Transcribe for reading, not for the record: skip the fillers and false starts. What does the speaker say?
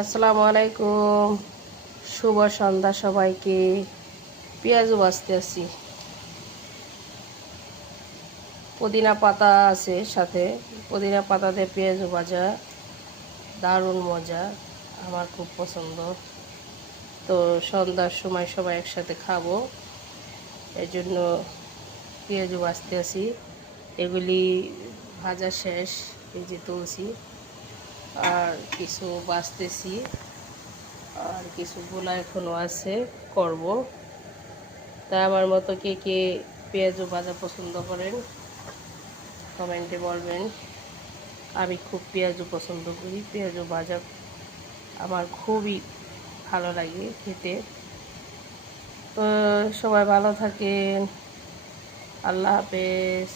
আসসালামু আলাইকুম, শুভ সন্ধ্যা সবাইকে। পেঁয়াজও বাছতে আছি, পুদিনা পাতা আছে সাথে। পুদিনা পাতা দিয়ে পেঁয়াজও ভাজা দারুণ মজা, আমার খুব পছন্দ। তো সন্ধ্যার সময় সবাই একসাথে খাবো, এই জন্য পেঁয়াজও বাছতে আছি। এগুলি ভাজা শেষ, এই যে তুলছি, আর কিছু বাছতেছি, আর কিছু গোলা এখনও আছে, করব। তাই আমার মতো কে কে পেঁয়াজু ভাজা পছন্দ করেন কমেন্টে বলবেন। আমি খুব পেঁয়াজু পছন্দ করি, পেঁয়াজু ভাজা আমার খুবই ভালো লাগে খেতে। তো সবাই ভালো থাকেন, আল্লাহ হাফেজ।